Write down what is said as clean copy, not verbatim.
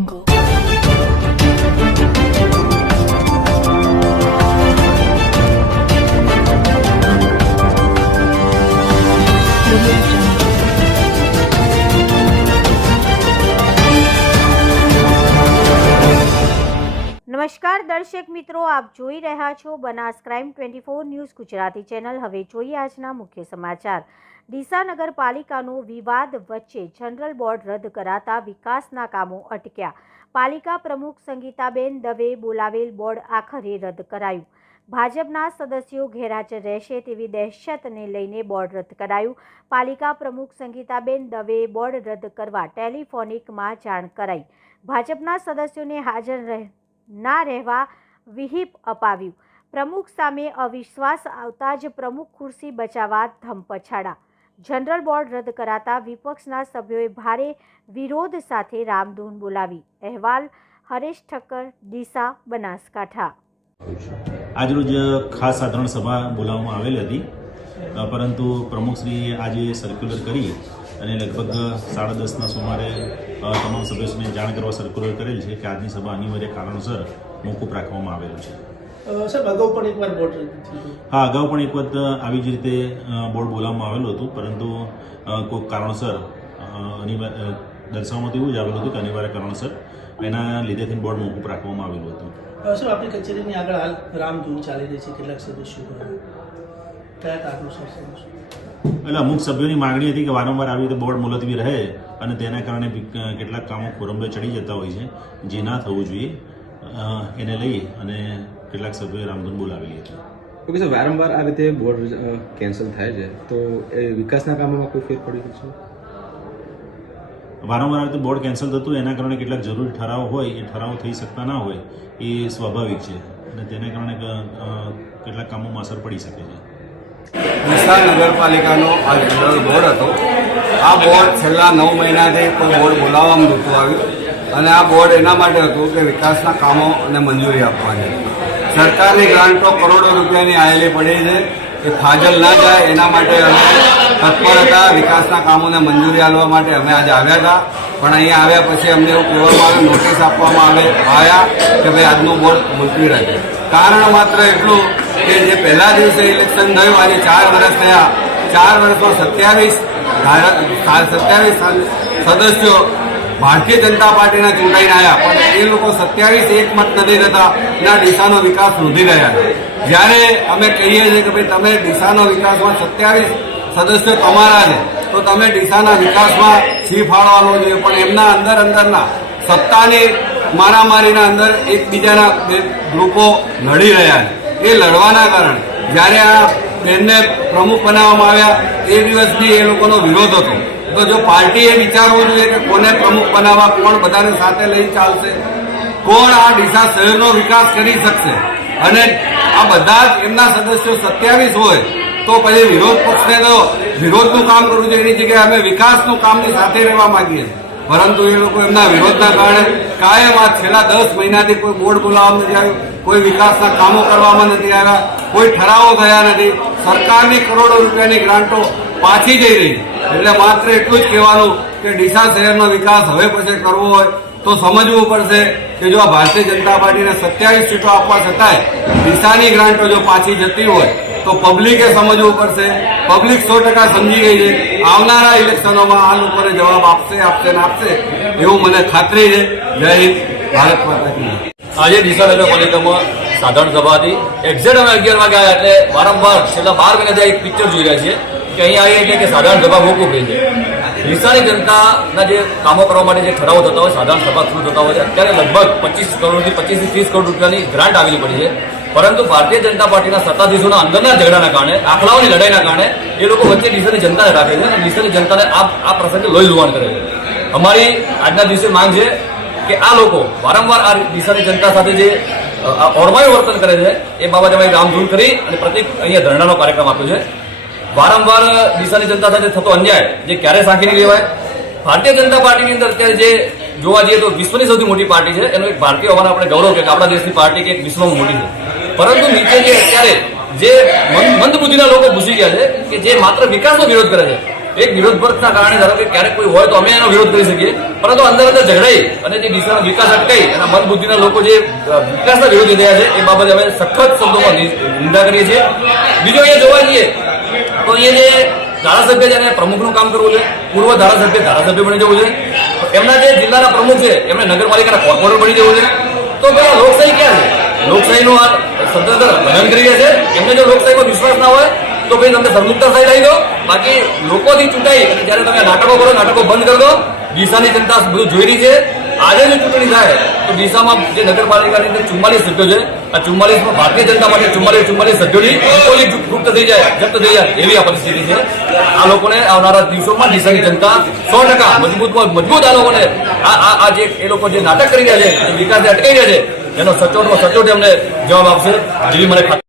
નમસ્કાર દર્શક મિત્રો, આપ જોઈ રહ્યા છો Banas crime 24 news Gujarati channel. હવે જોઈએ આજના મુખ્ય સમાચાર। ડીસા નગરપાલિકાનો વિવાદ વચ્ચે જનરલ બોર્ડ રદ કરાતા વિકાસના કામો અટક્યા। પાલિકા પ્રમુખ સંગીતાબેન દવે બોલાવેલ બોર્ડ આખરે રદ કરાયું। ભાજપના સદસ્યો ગેરહાજર રહેશે તેવી દહેશતને લઈને બોર્ડ રદ કરાયું। પાલિકા પ્રમુખ સંગીતાબેન દવેએ બોર્ડ રદ કરવા ટેલિફોનિકમાં જાણ કરાઈ। ભાજપના સદસ્યોને હાજર ના રહેવા વિહીપ અપાવ્યું। પ્રમુખ સામે અવિશ્વાસ આવતા જ પ્રમુખ ખુરશી બચાવવા ધમપછાડા। જનરલ બોર્ડ રદ કરાતા વિપક્ષના સભ્યોએ ભારે વિરોધ સાથે રામધૂન બોલાવી। અહેવાલ હરેશ ઠક્કર, ડીસા, બનાસકાંઠા। આજરોજ ખાસ સાધારણ સભા બોલાવવામાં આવેલી હતી, પરંતુ પ્રમુખશ્રીએ આજે સર્ક્યુલર કરી અને લગભગ 10:30ના સુમારે તમામ સભ્યોને જાણ કરવા સર્ક્યુલર કરેલ છે કે આજની સભા અનિવાર્ય કારણોસર મોકૂફ રાખવામાં આવેલું છે। સાહેબ, અગાઉ પણ એકવાર બોર્ડ રદ થયું? હા, અગાઉ પણ એક વખત આવી જ રીતે બોર્ડ બોલાવવામાં આવેલું હતું, પરંતુ કોઈક કારણોસર દર્શાવવામાં એવું જ આવેલું હતું કે અનિવાર્ય કારણોસર એના લીધેથી બોર્ડ મોકૂફ રાખવામાં આવેલું હતું। સાહેબ, આપણી કચેરીની આગળ હાલ રામધૂન ચાલી રહી છે, કેટલાક સદસ્યો કયા કારણોસર? એટલે અમુક સભ્યોની માંગણી હતી કે વારંવાર આવી રીતે બોર્ડ મુલતવી રહે અને તેના કારણે કેટલાક કામો ખોરંભે ચડી જતા હોય છે, જે ના થવું જોઈએ, એને લઈ અને કેટલાક સભ્યોએ રામધૂન બોલાવેલી હતી। ઓકે સર, વારંવાર આ રીતે બોર્ડ કેન્સલ થાય છે તો એ વિકાસના કામોમાં કોઈ ફેર પડી છે? વારંવાર રીતે બોર્ડ કેન્સલ થતું એના કારણે કેટલાક જરૂરી ઠરાવ હોય એ ઠરાવ થઈ શકતા ના હોય, એ સ્વાભાવિક છે અને તેના કારણે કેટલાક કામોમાં અસર પડી શકે છે। ડીસા નગરપાલિકાનો આ જનરલ બોર્ડ હતો। આ બોર્ડ છેલ્લા 9 મહિનાથી કોઈ બોર્ડ બોલાવવામાં નહોતું આવ્યું અને આ બોર્ડ એના માટે હતું કે વિકાસના કામોને મંજૂરી આપવાની। સરકારની ગ્રાન્ટો કરોડો રૂપિયાની આયેલી પડી છે, એ ફાજલ ના જાય એના માટે અમે તત્પર હતા। વિકાસના કામોને મંજૂરી આપવા માટે અમે આજે આવ્યા હતા, પણ અહીંયા આવ્યા પછી અમને એવું કહેવામાં આવ્યું, નોટિસ આપવામાં આવ્યા કે ભાઈ આજનું બોર્ડ મુલતવી રાખે। કારણ માત્ર એટલું કે જે પહેલા દિવસે ઇલેક્શન થયું, આજે 4 વર્ષ થયા, 4 વર્ષમાં 27 સદસ્યો ભારતીય જનતા પાર્ટીના ચૂંટાઈને આવ્યા, પણ એ લોકો 27 એક મત નથી થતા ના ડીસાનો વિકાસ વધી રહ્યા છે। જ્યારે અમે કહીએ છીએ કે ભાઈ તમે ડીસાનો વિકાસમાં 27 સદસ્યો તમારા છે તો તમે ડીસાના વિકાસમાં સી ફાળવાનો જોઈએ, પણ એમના અંદરના સત્તાની મારામારીના અંદર એકબીજાના ગ્રુપો લડી રહ્યા છે। એ લડવાના કારણે જ્યારે આ બેનને પ્રમુખ બનાવવામાં આવ્યા એ દિવસ બી એ લોકોનો વિરોધ હતો। તો જો પાર્ટીએ વિચારવું જોઈએ કે કોને પ્રમુખ બનાવવા, કોણ બધાને સાથે લઈ ચાલશે, કોણ આ ડીસા શહેરનો વિકાસ કરી શકશે, અને આ બધા જ એમના સદસ્યો 27 હોય તો પછી વિરોધ પક્ષને તો વિરોધનું કામ કરવું જોઈએ, એની જગ્યાએ અમે વિકાસનું કામની સાથે રહેવા માંગીએ છીએ। પરંતુ એ લોકો એમના વિરોધના કારણે કાયમ આ છેલ્લા 10 મહિનાથી કોઈ બોર્ડ બોલાવવામાં નથી આવ્યું, કોઈ વિકાસના કામો કરવામાં નથી આવ્યા, કોઈ ઠરાવો થયા નથી। સરકારની કરોડો રૂપિયાની ગ્રાન્ટો પાછી જઈ રહી છે। એટલે માત્ર એટલું જ કહેવાનું કે ડીસા શહેરનો વિકાસ હવે પછી કરવો હોય તો સમજવું પડશે કે જો આ ભારતીય જનતા પાર્ટીને 27 સીટો આપવા છતાંય ડીસાની ગ્રાન્ટો જો પાછી જતી હોય તો પબ્લિકે સમજવું પડશે। પબ્લિક 100% સમજી ગઈ છે। આવનારા ઇલેક્શનોમાં આ લોકોને જવાબ આપશે એવું મને ખાતરી છે। જય હિન્દ, ભારત માતા કી જય। આજે ડીસા નગરપાલિકામાં સાધારણ સભા હતી। એક્ઝેક્ટ અમે 11 વાગે આવ્યા, એટલે વારંવાર છેલ્લા 12 મહિનાથી એક પિક્ચર જોઈ રહ્યા છીએ કે અહીંયા આવીએ એટલે કે સાધારણ સભા મોકૂફ રહી છે। ડીસાની જનતાના જે કામો કરવા માટે જે ઠરાવો થતા હોય, સાધારણ સભા થ્રુ થતા હોય છે, અત્યારે લગભગ 25 કરોડથી 30 કરોડ રૂપિયાની ગ્રાન્ટ આવેલી પડી છે, પરંતુ ભારતીય જનતા પાર્ટીના સત્તાધીશોના અંદરના ઝઘડાના કારણે, આંકડાઓની લડાઈના કારણે એ લોકો વચ્ચે ડીસાની જનતાને રાખે છે અને ડીસાની જનતાને આ પ્રસંગે લોહી લુહાણ કરે છે। અમારી આજના દિવસે માંગ છે કે આ લોકો વારંવાર આ ડીસાની જનતા સાથે જે ઓરમાયું વર્તન કરે છે એ બાબતે અમે રામધૂન કરી અને પ્રતિક અહીંયા ધરણાનો કાર્યક્રમ આપ્યો છે। વારંવાર ડીસાની જનતા સાથે થતો અન્યાય જે ક્યારે સાંખી નહીં લેવાય। ભારતીય જનતા પાર્ટીની અંદર અત્યારે જે જોવા જઈએ તો વિશ્વની સૌથી મોટી પાર્ટી છે, એનો એક ભારતીય હોવાનો આપણે ગૌરવ કે આપણા દેશની પાર્ટી કે એક વિશ્વમાં મોટી છે, પરંતુ નીચે જે અત્યારે જે મંદબુદ્ધિના લોકો ઘૂસી ગયા છે કે જે માત્ર વિકાસનો વિરોધ કરે છે, એક વિરોધ પક્ષના કારણે ધારો કે ક્યારેક કોઈ હોય તો અમે એનો વિરોધ કરી શકીએ, પરંતુ અંદર ઝઘડાઈ અને જે ડીસાનો વિકાસ અટકાઈ અને મંદબુદ્ધિના લોકો જે વિકાસના વિરોધી થયા છે એ બાબતે અમે સખત શબ્દોમાં નિંદા કરીએ છીએ. બીજો એ જોવા જઈએ તો એ જે ધારાસભ્ય છે એને પ્રમુખનું કામ કરવું છે, પૂર્વ ધારાસભ્ય બની જવું છે, એમના જે જિલ્લાના પ્રમુખ છે એમને નગરપાલિકાના કોર્પોરેટર બની જવું છે. તો ભાઈ લોકશાહી ક્યાં છે? લોકશાહીનું આ સ્વતંત્ર હનન કરી રહ્યા છે. એમને જો લોકશાહીમાં વિશ્વાસ ના હોય તો ભાઈ તમે સરમુખતા થઈ રહી દો. બાકી લોકોથી ચૂંટાઈ અને જ્યારે તમે નાટકો કરો, નાટકો બંધ કરી દો. ડીસાની જનતા બધું જોઈ રહી છે. આજે જો ચૂંટણી થાય તો ડીસામાં જે નગરપાલિકાની અંદર 44 સભ્યો છે, આ 44માં ભારતીય જનતા પાર્ટી 44 સભ્યોની ડિપોઝિટ ગુપ્ત થઈ જાય, જપ્ત થઈ જાય એવી આ પરિસ્થિતિ છે. આ લોકોને આવનારા દિવસોમાં ડીસાની જનતા 100% મજબૂત આ લોકોને આ જે એ લોકો જે નાટક કરી રહ્યા છે, વિકાસને અટકાઈ રહ્યા છે, એનો સચોટ એમને જવાબ આપશે જેવી મને ખાતરી